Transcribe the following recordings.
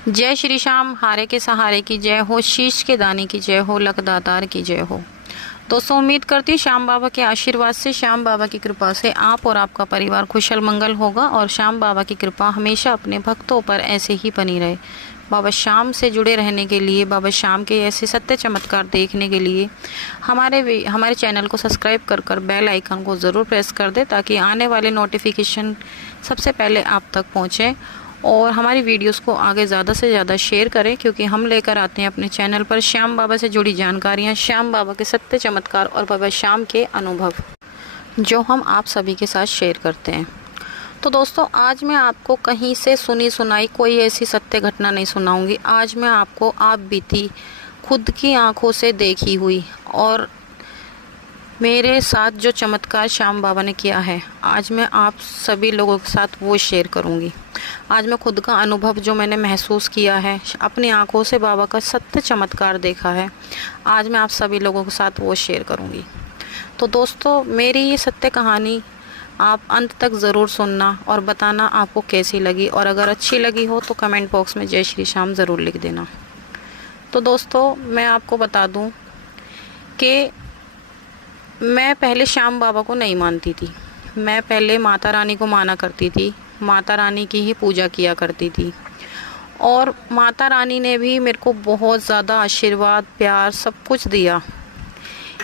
जय श्री श्याम, हारे के सहारे की जय हो, शीश के दाने की जय हो, लकदातार की जय हो। दोस्तों, उम्मीद करती हूँ श्याम बाबा के आशीर्वाद से, श्याम बाबा की कृपा से आप और आपका परिवार कुशल मंगल होगा और श्याम बाबा की कृपा हमेशा अपने भक्तों पर ऐसे ही बनी रहे। बाबा श्याम से जुड़े रहने के लिए, बाबा श्याम के ऐसे सत्य चमत्कार देखने के लिए हमारे चैनल को सब्सक्राइब कर बेल आइकन को ज़रूर प्रेस कर दे, ताकि आने वाले नोटिफिकेशन सबसे पहले आप तक पहुँचे। और हमारी वीडियोस को आगे ज़्यादा से ज़्यादा शेयर करें, क्योंकि हम लेकर आते हैं अपने चैनल पर श्याम बाबा से जुड़ी जानकारियाँ, श्याम बाबा के सत्य चमत्कार और बाबा श्याम के अनुभव, जो हम आप सभी के साथ शेयर करते हैं। तो दोस्तों, आज मैं आपको कहीं से सुनी सुनाई कोई ऐसी सत्य घटना नहीं सुनाऊंगी। आज मैं आपको आप बीती, खुद की आंखों से देखी हुई और मेरे साथ जो चमत्कार श्याम बाबा ने किया है, आज मैं आप सभी लोगों के साथ वो शेयर करूंगी। आज मैं खुद का अनुभव जो मैंने महसूस किया है, अपनी आंखों से बाबा का सत्य चमत्कार देखा है, आज मैं आप सभी लोगों के साथ वो शेयर करूंगी। तो दोस्तों, मेरी ये सत्य कहानी आप अंत तक ज़रूर सुनना और बताना आपको कैसी लगी, और अगर अच्छी लगी हो तो कमेंट बॉक्स में जय श्री श्याम ज़रूर लिख देना। तो दोस्तों, मैं आपको बता दूं कि मैं पहले श्याम बाबा को नहीं मानती थी। मैं पहले माता रानी को माना करती थी, माता रानी की ही पूजा किया करती थी, और माता रानी ने भी मेरे को बहुत ज़्यादा आशीर्वाद, प्यार, सब कुछ दिया।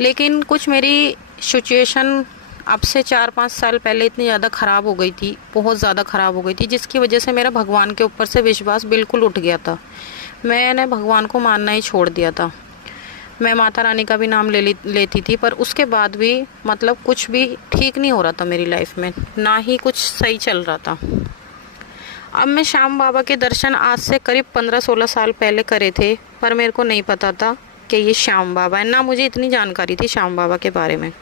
लेकिन कुछ मेरी सिचुएशन अब से 4-5 साल पहले इतनी ज़्यादा ख़राब हो गई थी, बहुत ज़्यादा ख़राब हो गई थी, जिसकी वजह से मेरा भगवान के ऊपर से विश्वास बिल्कुल उठ गया था। मैंने भगवान को मानना ही छोड़ दिया था। मैं माता रानी का भी नाम लेती थी, पर उसके बाद भी मतलब कुछ भी ठीक नहीं हो रहा था मेरी लाइफ में, ना ही कुछ सही चल रहा था। अब मैं श्याम बाबा के दर्शन आज से करीब 15-16 साल पहले करे थे, पर मेरे को नहीं पता था कि ये श्याम बाबा है, ना मुझे इतनी जानकारी थी श्याम बाबा के बारे में।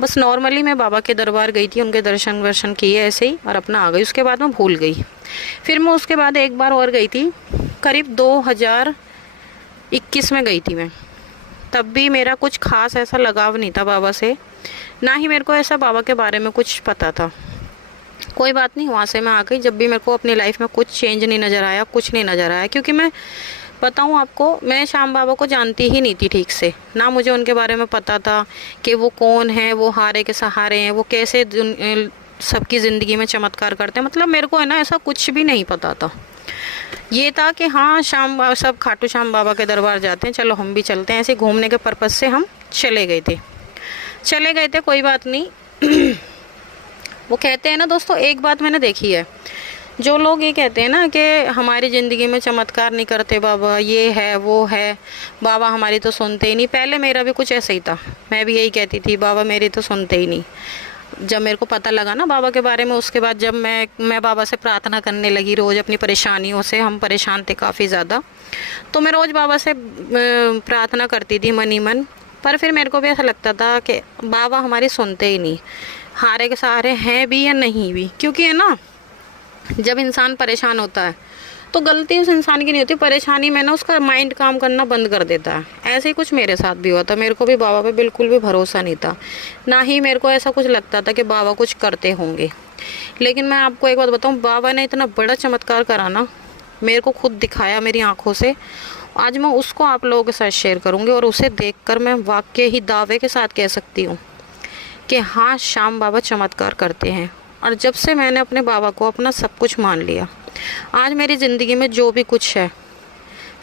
बस नॉर्मली मैं बाबा के दरबार गई थी, उनके दर्शन वर्शन किए ऐसे ही और अपना आ गई। उसके बाद मैं भूल गई। फिर मैं उसके बाद एक बार और गई थी, करीब 2021 में गई थी मैं। तब भी मेरा कुछ खास ऐसा लगाव नहीं था बाबा से, ना ही मेरे को ऐसा बाबा के बारे में कुछ पता था। कोई बात नहीं, वहाँ से मैं आ गई। जब भी मेरे को अपनी लाइफ में कुछ चेंज नहीं नज़र आया, कुछ नहीं नज़र आया, क्योंकि मैं बताऊँ आपको, मैं श्याम बाबा को जानती ही नहीं थी ठीक से। ना मुझे उनके बारे में पता था कि वो कौन है, वो हारे के सहारे हैं, वो कैसे सबकी ज़िंदगी में चमत्कार करते हैं। मतलब मेरे को है ना, ऐसा कुछ भी नहीं पता था। ये था कि हाँ, श्याम बाबा, सब खाटू श्याम बाबा के दरबार जाते हैं, चलो हम भी चलते हैं। ऐसे घूमने के पर्पज़ से हम चले गए थे, कोई बात नहीं। वो कहते हैं ना दोस्तों, एक बात मैंने देखी है, जो लोग ये कहते हैं ना कि हमारी ज़िंदगी में चमत्कार नहीं करते बाबा, ये है वो है, बाबा हमारी तो सुनते ही नहीं। पहले मेरा भी कुछ ऐसा ही था, मैं भी यही कहती थी, बाबा मेरी तो सुनते ही नहीं। जब मेरे को पता लगा ना बाबा के बारे में, उसके बाद जब मैं बाबा से प्रार्थना करने लगी, रोज़ अपनी परेशानियों से, हम परेशान थे काफ़ी ज़्यादा, तो मैं रोज़ बाबा से प्रार्थना करती थी मन ही मन। पर फिर मेरे को भी ऐसा लगता था कि बाबा हमारी सुनते ही नहीं, हारे के सहारे हैं भी या नहीं भी। क्योंकि है ना, जब इंसान परेशान होता है तो गलती उस इंसान की नहीं होती, परेशानी में ना उसका माइंड काम करना बंद कर देता है। ऐसे ही कुछ मेरे साथ भी हुआ था। मेरे को भी बाबा पे बिल्कुल भी भरोसा नहीं था, ना ही मेरे को ऐसा कुछ लगता था कि बाबा कुछ करते होंगे। लेकिन मैं आपको एक बात बताऊं, बाबा ने इतना बड़ा चमत्कार करा ना, मेरे को खुद दिखाया मेरी आंखों से। आज मैं उसको आप लोगों के साथ शेयर करूँगी, और उसे देख मैं वाकई ही दावे के साथ कह सकती हूँ कि हाँ, श्याम बाबा चमत्कार करते हैं। और जब से मैंने अपने बाबा को अपना सब कुछ मान लिया, आज मेरी ज़िंदगी में जो भी कुछ है,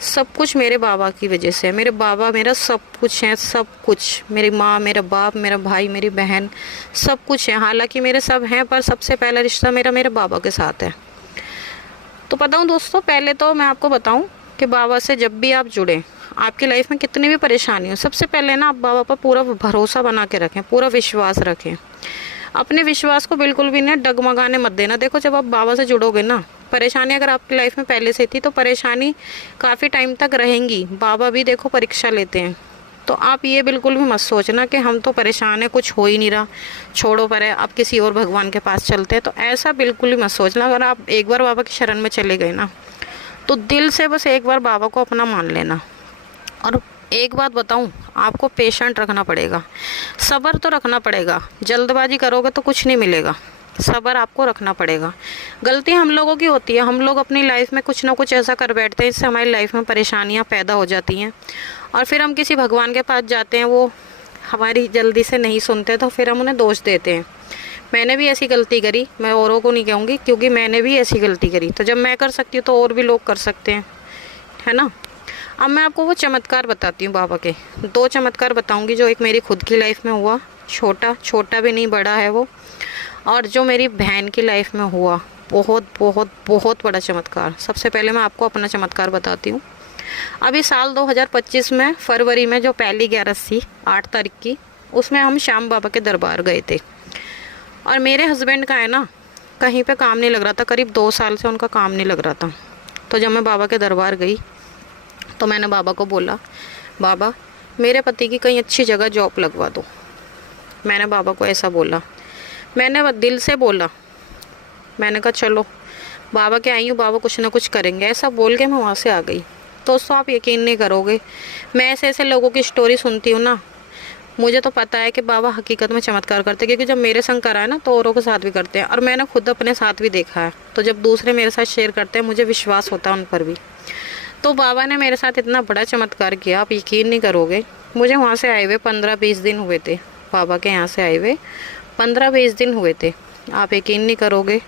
सब कुछ मेरे बाबा की वजह से है। मेरे बाबा मेरा सब कुछ है, सब कुछ। मेरी माँ, मेरा बाप, मेरा भाई, मेरी बहन, सब कुछ है। हालांकि मेरे सब हैं, पर सबसे पहला रिश्ता मेरा मेरे बाबा के साथ है। तो बताऊँ दोस्तों, पहले तो मैं आपको बताऊँ कि बाबा से जब भी आप जुड़ें, आपकी लाइफ में कितनी भी परेशानी हो, सबसे पहले ना आप बाबा पर पूरा भरोसा बना के रखें, पूरा विश्वास रखें। अपने विश्वास को बिल्कुल भी ना डगमगाने मत देना। देखो, जब आप बाबा से जुड़ोगे ना, परेशानी अगर आपकी लाइफ में पहले से थी तो परेशानी काफ़ी टाइम तक रहेंगी। बाबा भी देखो परीक्षा लेते हैं, तो आप ये बिल्कुल भी मत सोचना कि हम तो परेशान हैं, कुछ हो ही नहीं रहा, छोड़ो पर है, अब किसी और भगवान के पास चलते हैं। तो ऐसा बिल्कुल भी मत सोचना। अगर आप एक बार बाबा की शरण में चले गए ना, तो दिल से बस एक बार बाबा को अपना मान लेना। और एक बात बताऊं, आपको पेशेंट रखना पड़ेगा, सब्र तो रखना पड़ेगा। जल्दबाजी करोगे तो कुछ नहीं मिलेगा। सब्र आपको रखना पड़ेगा। गलती हम लोगों की होती है, हम लोग अपनी लाइफ में कुछ ना कुछ ऐसा कर बैठते हैं इससे हमारी लाइफ में परेशानियां पैदा हो जाती हैं, और फिर हम किसी भगवान के पास जाते हैं, वो हमारी जल्दी से नहीं सुनते तो फिर हम उन्हें दोष देते हैं। मैंने भी ऐसी गलती करी, मैं औरों को नहीं कहूँगी क्योंकि मैंने भी ऐसी गलती करी। तो जब मैं कर सकती हूँ तो और भी लोग कर सकते हैं, है ना। अब मैं आपको वो चमत्कार बताती हूँ बाबा के। 2 चमत्कार बताऊँगी, जो एक मेरी खुद की लाइफ में हुआ, छोटा छोटा भी नहीं बड़ा है वो, और जो मेरी बहन की लाइफ में हुआ बहुत बहुत बहुत बड़ा चमत्कार। सबसे पहले मैं आपको अपना चमत्कार बताती हूँ। अभी साल 2025 में फरवरी में जो पहली 11 थी, 8 तारीख की, उसमें हम श्याम बाबा के दरबार गए थे। और मेरे हस्बैंड का है ना, कहीं पे काम नहीं लग रहा था, करीब 2 साल से उनका काम नहीं लग रहा था। तो जब मैं बाबा के दरबार गई तो मैंने बाबा को बोला, बाबा मेरे पति की कहीं अच्छी जगह जॉब लगवा दो। मैंने बाबा को ऐसा बोला, मैंने दिल से बोला। मैंने कहा चलो बाबा के आई हूँ, बाबा कुछ ना कुछ करेंगे, ऐसा बोल के मैं वहाँ से आ गई। दोस्तों आप यकीन नहीं करोगे, मैं ऐसे ऐसे लोगों की स्टोरी सुनती हूँ ना, मुझे तो पता है कि बाबा हकीकत में चमत्कार करते हैं, क्योंकि जब मेरे संग करा है ना तो औरों के साथ भी करते हैं, और मैंने खुद अपने साथ भी देखा है। तो जब दूसरे मेरे साथ शेयर करते हैं मुझे विश्वास होता है उन पर भी। तो बाबा ने मेरे साथ इतना बड़ा चमत्कार किया, आप यकीन नहीं करोगे। मुझे वहाँ से आए हुए 15-20 दिन हुए थे, बाबा के यहाँ से आए हुए 15-20 दिन हुए थे। आप यकीन नहीं करोगे,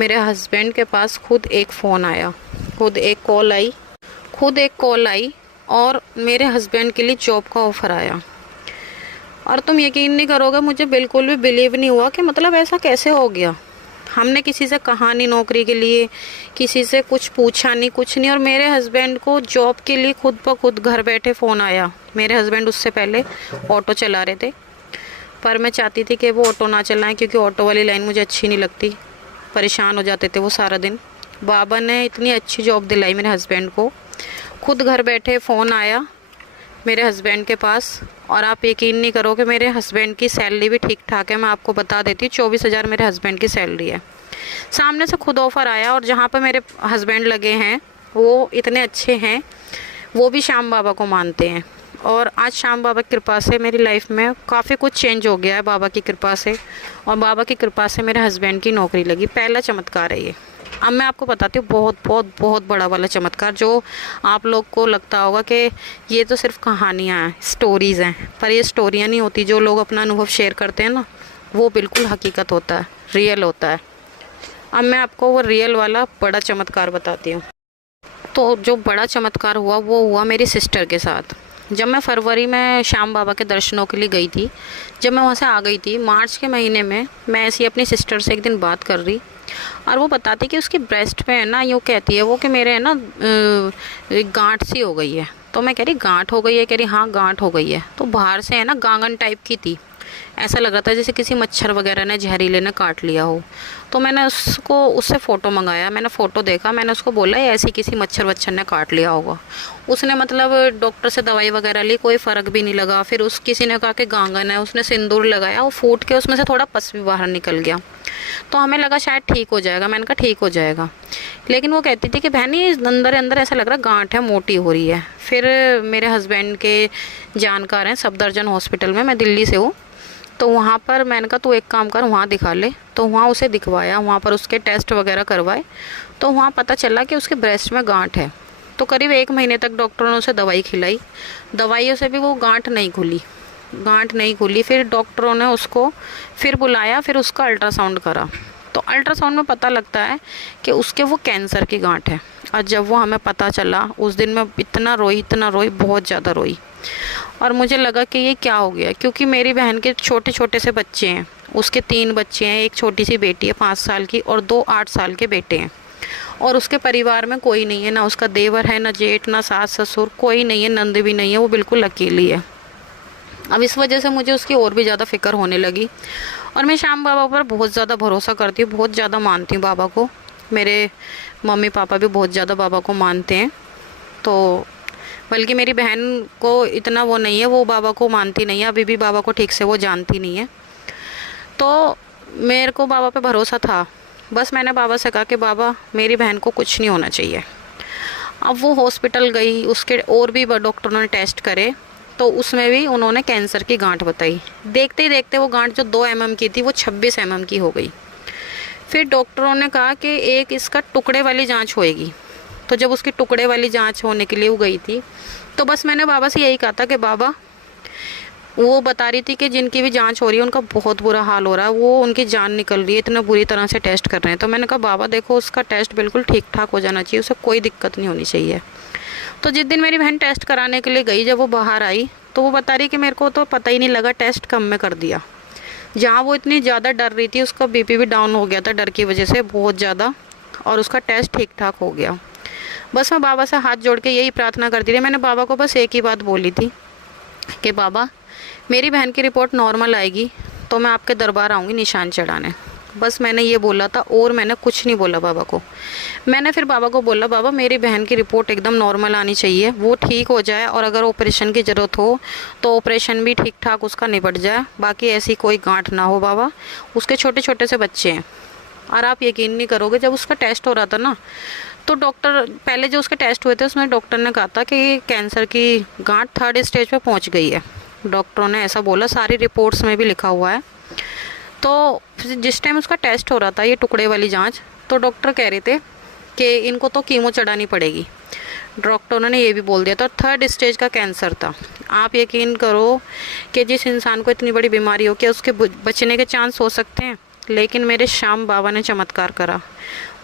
मेरे हस्बैंड के पास खुद एक फ़ोन आया, खुद एक कॉल आई और मेरे हस्बैंड के लिए जॉब का ऑफ़र आया। और तुम यकीन नहीं करोगे, मुझे बिल्कुल भी बिलीव नहीं हुआ कि मतलब ऐसा कैसे हो गया। हमने किसी से कहा नहीं नौकरी के लिए, किसी से कुछ पूछा नहीं, कुछ नहीं, और मेरे हस्बैंड को जॉब के लिए खुद ब खुद घर बैठे फ़ोन आया। मेरे हस्बैंड उससे पहले ऑटो चला रहे थे, पर मैं चाहती थी कि वो ऑटो ना चलाएं क्योंकि ऑटो वाली लाइन मुझे अच्छी नहीं लगती, परेशान हो जाते थे वो सारा दिन। बाबा ने इतनी अच्छी जॉब दिलाई मेरे हस्बैंड को, खुद घर बैठे फ़ोन आया मेरे हस्बैंड के पास। और आप यकीन नहीं करोगे, मेरे हस्बैंड की सैलरी भी ठीक ठाक है, मैं आपको बता देती हूँ, 24,000 मेरे हस्बैंड की सैलरी है। सामने से खुद ऑफ़र आया, और जहाँ पर मेरे हस्बैंड लगे हैं वो इतने अच्छे हैं, वो भी श्याम बाबा को मानते हैं। और आज श्याम बाबा की कृपा से मेरी लाइफ में काफ़ी कुछ चेंज हो गया है बाबा की कृपा से, और बाबा की कृपा से मेरे हस्बैंड की नौकरी लगी। पहला चमत्कार है ये। अब मैं आपको बताती हूँ बहुत बहुत बहुत बड़ा वाला चमत्कार, जो आप लोग को लगता होगा कि ये तो सिर्फ कहानियाँ हैं, स्टोरीज़ हैं, पर ये स्टोरियाँ नहीं होती। जो लोग अपना अनुभव शेयर करते हैं ना, वो बिल्कुल हकीकत होता है, रियल होता है। अब मैं आपको वो रियल वाला बड़ा चमत्कार बताती हूँ। तो जो बड़ा चमत्कार हुआ वो हुआ मेरी सिस्टर के साथ। जब मैं फरवरी में श्याम बाबा के दर्शनों के लिए गई थी, जब मैं वहाँ से आ गई थी मार्च के महीने में, मैं ऐसी अपनी सिस्टर से एक दिन बात कर रही, और वो बताती कि उसकी ब्रेस्ट पे है ना, यूँ कहती है वो कि मेरे है ना गांठ सी हो गई है। तो मैं कह रही गांठ हो गई है? कह रही हाँ गांठ हो गई है। तो बाहर से है ना गांगन टाइप की थी, ऐसा लग रहा था जैसे किसी मच्छर वगैरह ने, जहरीले ने काट लिया हो। तो मैंने उससे फ़ोटो मंगाया, मैंने फ़ोटो देखा, मैंने उसको बोला ये ऐसी किसी मच्छर वच्छर ने काट लिया होगा। उसने मतलब डॉक्टर से दवाई वगैरह ली, कोई फ़र्क भी नहीं लगा। फिर किसी ने कहा कि गांगन है, उसने सिंदूर लगाया, वो फूट के उसमें से थोड़ा पस भी बाहर निकल गया। तो हमें लगा शायद ठीक हो जाएगा, मैंने कहा ठीक हो जाएगा। लेकिन वो कहती थी कि बहन ये अंदर अंदर ऐसा लग रहा गांठ है, मोटी हो रही है। फिर मेरे हस्बैंड के जानकार हैं सफदरजंग हॉस्पिटल में, मैं दिल्ली से हूँ, तो वहाँ पर मैंने कहा तू एक काम कर वहाँ दिखा ले। तो वहाँ उसे दिखवाया, वहाँ पर उसके टेस्ट वगैरह करवाए, तो वहाँ पता चला कि उसके ब्रेस्ट में गांठ है। तो करीब 1 महीने तक डॉक्टरों ने उसे दवाई खिलाई, दवाइयों से भी वो गांठ नहीं खुली। फिर डॉक्टरों ने उसको फिर बुलाया, फिर उसका अल्ट्रासाउंड करा। तो अल्ट्रासाउंड में पता लगता है कि उसके वो कैंसर की गांठ है। और जब वो हमें पता चला उस दिन मैं इतना रोई, बहुत ज़्यादा रोई। और मुझे लगा कि ये क्या हो गया, क्योंकि मेरी बहन के छोटे छोटे से बच्चे हैं, उसके 3 बच्चे हैं, एक छोटी सी बेटी है 5 साल की और 2 8 साल के बेटे हैं। और उसके परिवार में कोई नहीं है, ना उसका देवर है, ना जेठ, ना सास ससुर, कोई नहीं है, नंद भी नहीं है, वो बिल्कुल अकेली है। अब इस वजह से मुझे उसकी और भी ज़्यादा फ़िक्र होने लगी। और मैं श्याम बाबा पर बहुत ज़्यादा भरोसा करती हूँ, बहुत ज़्यादा मानती हूँ बाबा को। मेरे मम्मी पापा भी बहुत ज़्यादा बाबा को मानते हैं। तो बल्कि मेरी बहन को इतना वो नहीं है, वो बाबा को मानती नहीं है, अभी भी बाबा को ठीक से वो जानती नहीं है। तो मेरे को बाबा पे भरोसा था। बस मैंने बाबा से कहा कि बाबा मेरी बहन को कुछ नहीं होना चाहिए। अब वो हॉस्पिटल गई, उसके और भी डॉक्टरों ने टेस्ट करे, तो उसमें भी उन्होंने कैंसर की गांठ बताई। देखते ही देखते वो गांठ जो 2 mm की थी वो 26 mm की हो गई। फिर डॉक्टरों ने कहा कि एक इसका टुकड़े वाली जांच होएगी। तो जब उसकी टुकड़े वाली जांच होने के लिए वो गई थी, तो बस मैंने बाबा से यही कहा था कि बाबा, वो बता रही थी कि जिनकी भी जांच हो रही है उनका बहुत बुरा हाल हो रहा है, वो उनकी जान निकल रही है, इतना बुरी तरह से टेस्ट कर रहे हैं। तो मैंने कहा बाबा देखो, उसका टेस्ट बिल्कुल ठीक ठाक हो जाना चाहिए, उसे कोई दिक्कत नहीं होनी चाहिए। तो जिस दिन मेरी बहन टेस्ट कराने के लिए गई, जब वो बाहर आई तो वो बता रही कि मेरे को तो पता ही नहीं लगा, टेस्ट कम में कर दिया। जहाँ वो इतनी ज़्यादा डर रही थी, उसका बीपी भी डाउन हो गया था डर की वजह से बहुत ज़्यादा, और उसका टेस्ट ठीक ठाक हो गया। बस मैं बाबा से हाथ जोड़ के यही प्रार्थना करती रही। मैंने बाबा को बस एक ही बात बोली थी कि बाबा, मेरी बहन की रिपोर्ट नॉर्मल आएगी तो मैं आपके दरबार आऊँगी निशान चढ़ाने। बस मैंने ये बोला था और मैंने कुछ नहीं बोला बाबा को। मैंने फिर बाबा को बोला, बाबा मेरी बहन की रिपोर्ट एकदम नॉर्मल आनी चाहिए, वो ठीक हो जाए, और अगर ऑपरेशन की ज़रूरत हो तो ऑपरेशन भी ठीक ठाक उसका निपट जाए, बाकी ऐसी कोई गांठ ना हो बाबा। उसके छोटे छोटे से बच्चे हैं, और आप यकीन नहीं करोगे, जब उसका टेस्ट हो रहा था ना, तो डॉक्टर, पहले जो उसके टेस्ट हुए थे उसमें डॉक्टर ने कहा था कि कैंसर की गांठ 3rd स्टेज पे पहुंच गई है। डॉक्टरों ने ऐसा बोला, सारी रिपोर्ट्स में भी लिखा हुआ है। तो जिस टाइम उसका टेस्ट हो रहा था, ये टुकड़े वाली जांच, तो डॉक्टर कह रहे थे कि इनको तो कीमो चढ़ानी पड़ेगी। डॉक्टरों ने ये भी बोल दिया था, 3rd स्टेज का कैंसर था। आप यकीन करो कि जिस इंसान को इतनी बड़ी बीमारी हो, क्या उसके बचने के चांस हो सकते हैं? लेकिन मेरे श्याम बाबा ने चमत्कार करा।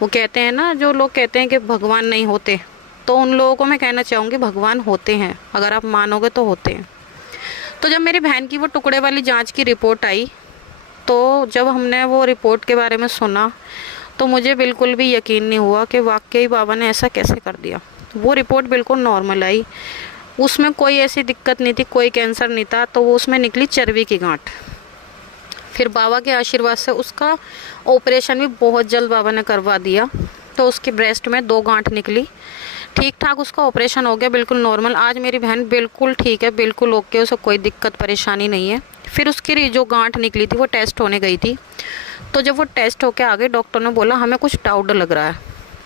वो कहते हैं ना, जो लोग कहते हैं कि भगवान नहीं होते, तो उन लोगों को मैं कहना चाहूँगी भगवान होते हैं, अगर आप मानोगे तो होते हैं। तो जब मेरी बहन की वो टुकड़े वाली जांच की रिपोर्ट आई, तो जब हमने वो रिपोर्ट के बारे में सुना, तो मुझे बिल्कुल भी यकीन नहीं हुआ कि वाकई बाबा ने ऐसा कैसे कर दिया। वो रिपोर्ट बिल्कुल नॉर्मल आई, उसमें कोई ऐसी दिक्कत नहीं थी, कोई कैंसर नहीं था। तो वो उसमें निकली चर्बी की गांठ। फिर बाबा के आशीर्वाद से उसका ऑपरेशन भी बहुत जल्द बाबा ने करवा दिया। तो उसकी ब्रेस्ट में 2 गांठ निकली, ठीक ठाक उसका ऑपरेशन हो गया, बिल्कुल नॉर्मल। आज मेरी बहन बिल्कुल ठीक है, बिल्कुल ओके, उसे कोई दिक्कत परेशानी नहीं है। फिर उसकी जो गांठ निकली थी वो टेस्ट होने गई थी। तो जब वो टेस्ट होके आ गई, डॉक्टर ने बोला हमें कुछ डाउट लग रहा है,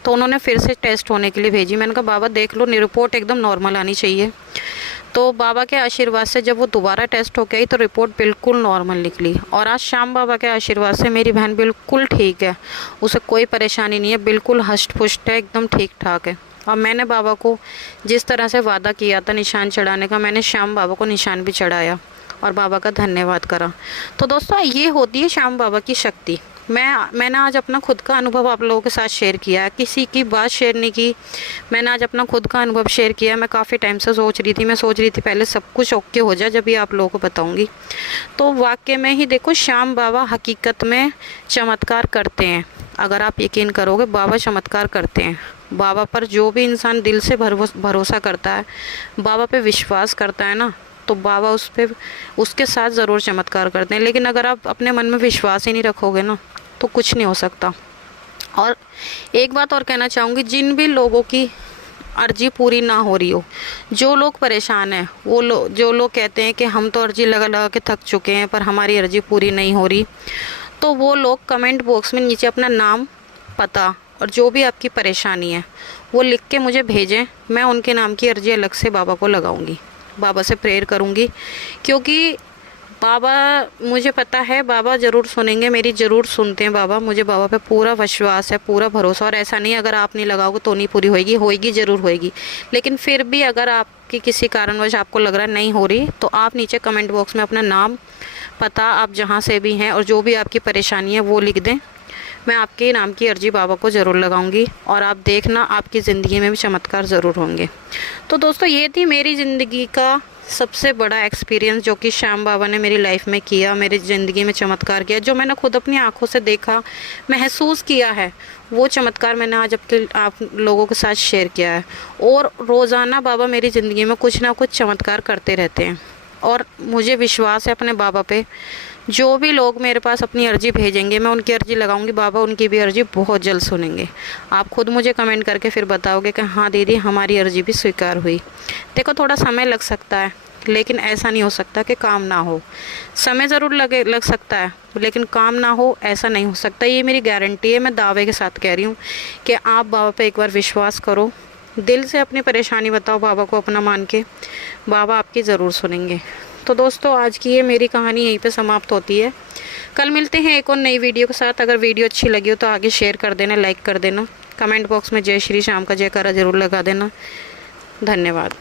तो उन्होंने फिर से टेस्ट होने के लिए भेजी। मैंने कहा बाबा देख लो, रिपोर्ट एकदम नॉर्मल आनी चाहिए। तो बाबा के आशीर्वाद से जब वो दोबारा टेस्ट होके आई तो रिपोर्ट बिल्कुल नॉर्मल निकली। और आज श्याम बाबा के आशीर्वाद से मेरी बहन बिल्कुल ठीक है, उसे कोई परेशानी नहीं है, बिल्कुल हष्ट पुष्ट है, एकदम ठीक ठाक है। और मैंने बाबा को जिस तरह से वादा किया था निशान चढ़ाने का, मैंने श्याम बाबा को निशान भी चढ़ाया और बाबा का धन्यवाद करा। तो दोस्तों, ये होती है श्याम बाबा की शक्ति। मैंने आज अपना खुद का अनुभव आप लोगों के साथ शेयर किया है, किसी की बात शेयर नहीं की। मैंने आज अपना खुद का अनुभव शेयर किया। मैं काफ़ी टाइम से सोच रही थी पहले सब कुछ ओके हो जाए जब भी आप लोगों को बताऊंगी। तो वाकई में ही देखो, श्याम बाबा हकीकत में चमत्कार करते हैं। अगर आप यकीन करोगे, बाबा चमत्कार करते हैं। बाबा पर जो भी इंसान दिल से भरोसा करता है, बाबा पे विश्वास करता है ना, तो बाबा उसके साथ ज़रूर चमत्कार करते हैं। लेकिन अगर आप अपने मन में विश्वास ही नहीं रखोगे ना, तो कुछ नहीं हो सकता। और एक बात और कहना चाहूँगी, जिन भी लोगों की अर्जी पूरी ना हो रही हो, जो लोग परेशान हैं, जो लोग कहते हैं कि हम तो अर्जी लगा लगा के थक चुके हैं पर हमारी अर्जी पूरी नहीं हो रही, तो वो लोग कमेंट बॉक्स में नीचे अपना नाम, पता और जो भी आपकी परेशानी है वो लिख के मुझे भेजें। मैं उनके नाम की अर्जी अलग से बाबा को लगाऊंगी, बाबा से प्रेयर करूंगी, क्योंकि बाबा, मुझे पता है बाबा ज़रूर सुनेंगे, मेरी ज़रूर सुनते हैं बाबा। मुझे बाबा पे पूरा विश्वास है, पूरा भरोसा। और ऐसा नहीं अगर आप नहीं लगाओगे तो नहीं पूरी होएगी ज़रूर होएगी। लेकिन फिर भी अगर आपकी किसी कारणवश आपको लग रहा है नहीं हो रही, तो आप नीचे कमेंट बॉक्स में अपना नाम, पता, आप जहाँ से भी हैं और जो भी आपकी परेशानी है वो लिख दें। मैं आपके नाम की अर्जी बाबा को ज़रूर लगाऊंगी और आप देखना आपकी ज़िंदगी में भी चमत्कार ज़रूर होंगे। तो दोस्तों, ये थी मेरी ज़िंदगी का सबसे बड़ा एक्सपीरियंस जो कि श्याम बाबा ने मेरी लाइफ में किया, मेरी ज़िंदगी में चमत्कार किया, जो मैंने खुद अपनी आंखों से देखा, महसूस किया है। वो चमत्कार मैंने आज आप लोगों के साथ शेयर किया है। और रोज़ाना बाबा मेरी ज़िंदगी में कुछ ना कुछ चमत्कार करते रहते हैं। और मुझे विश्वास है अपने बाबा पे, जो भी लोग मेरे पास अपनी अर्जी भेजेंगे, मैं उनकी अर्जी लगाऊंगी, बाबा उनकी भी अर्जी बहुत जल्द सुनेंगे। आप खुद मुझे कमेंट करके फिर बताओगे कि हाँ दीदी, हमारी अर्जी भी स्वीकार हुई। देखो, थोड़ा समय लग सकता है, लेकिन ऐसा नहीं हो सकता कि काम ना हो। समय ज़रूर लग सकता है, लेकिन काम ना हो ऐसा नहीं हो सकता। ये मेरी गारंटी है, मैं दावे के साथ कह रही हूँ कि आप बाबा पे एक बार विश्वास करो, दिल से अपनी परेशानी बताओ बाबा को अपना मान के, बाबा आपकी ज़रूर सुनेंगे। तो दोस्तों, आज की ये मेरी कहानी यहीं पे समाप्त होती है। कल मिलते हैं एक और नई वीडियो के साथ। अगर वीडियो अच्छी लगी हो तो आगे शेयर कर देना, लाइक कर देना, कमेंट बॉक्स में जय श्री श्याम का जयकारा ज़रूर लगा देना। धन्यवाद।